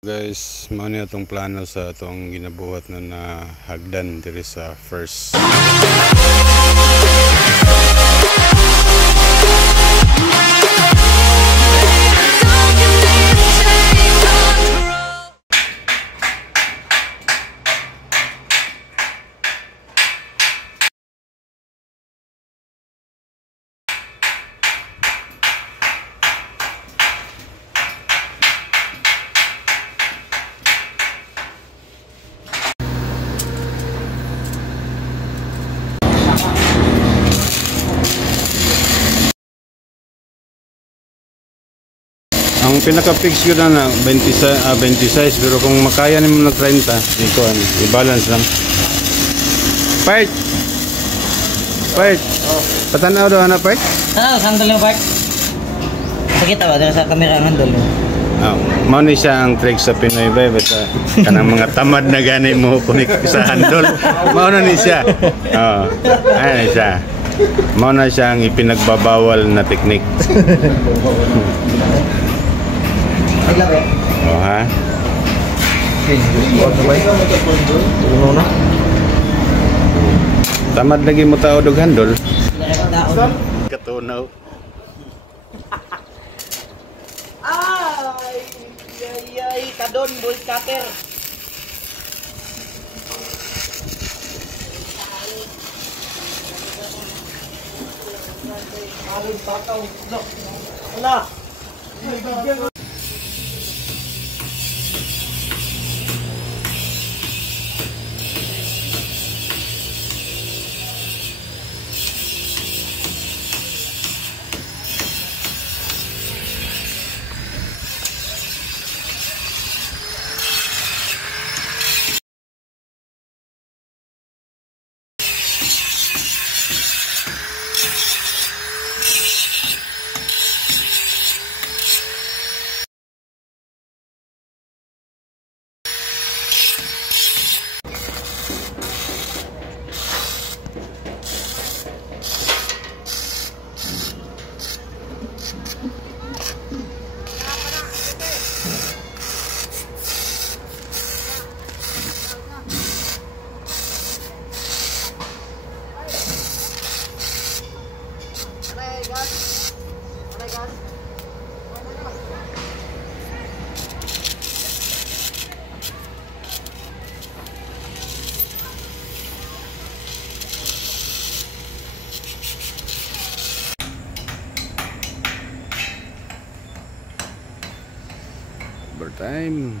Guys, mao ni atong plano sa atong ginabuhat na hagdan diri sa first. Ang pinaka-fix ko na 26 pero kung makaya nimo na 30, ito i-balance lang. Part. Patanaw daw na part. Sandal yung part. Sakita ba sa camera ng dolo? Mao ni siya ang trick sa Pinoy ba basta kanang mga tamad na gani mo kunik sa handle. Mao na ni siya. Ay siya. Mao na siya ang ipinagbabawal na teknik. Ha? Tamad lagi mo tao dog handol. Katunaw. Ay, kadon boy cutter. Wala. Overtime.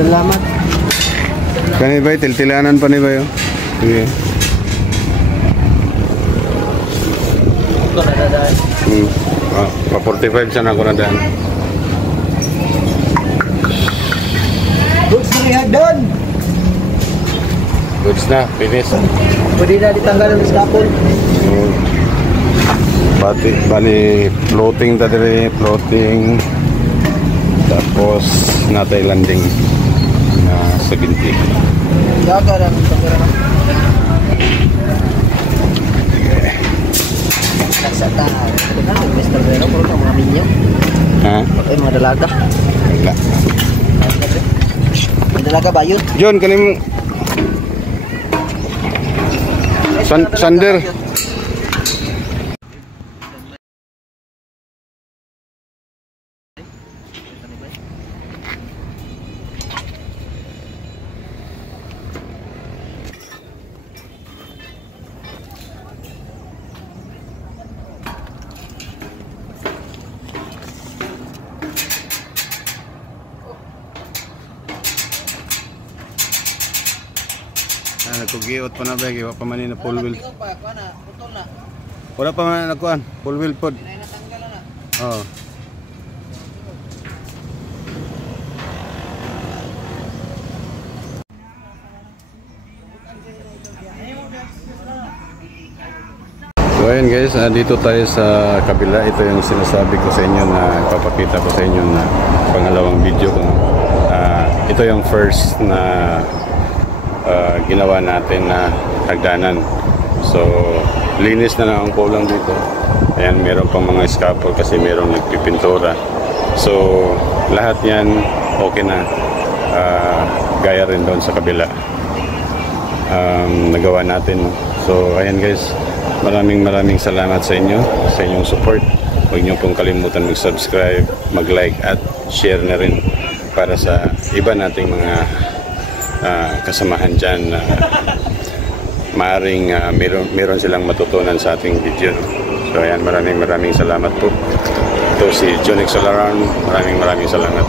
Salamat. Kani ba tiltilanan pa ni ba yo? Sige. Ko na dadaan. Pa 45 sana ko na daan. Goods na hagdan. Goods na, finish. Pwede na ditanggal ng stapon. Bali floating ta dire, floating. Tapos natay landing na 70. Gaga na ng kamera na. Nasa tao. Ito na, Mr. Vero, puro na mga minyo. Ha? Ay, mga dalaga. Wala. May dalaga ba yun? John, kanin Sander. Nagkugiot pa na ba? Wa pa man na full wheel. Wala pa man nagkuan. Full wheel pod. Oh. So ayun guys, dito tayo sa kabila. Ito yung sinasabi ko sa inyo na ipapakita ko sa inyo na pangalawang video ko. Ito yung first na ginawa natin na hagdanan. So linis na lang ang kulang dito. Ayan, meron pang mga scaffold kasi meron nagpipintura. So lahat yan okay na. Gaya rin doon sa kabila. Nagawa natin. So ayan guys, maraming salamat sa inyo, sa inyong support. Huwag niyo pong kalimutan mag-subscribe, mag-like at share na rin para sa iba nating mga kasamahan dyan na maaring meron silang matutunan sa ating video. So ayan, maraming salamat po. Ito si Jonix Solaran, maraming salamat.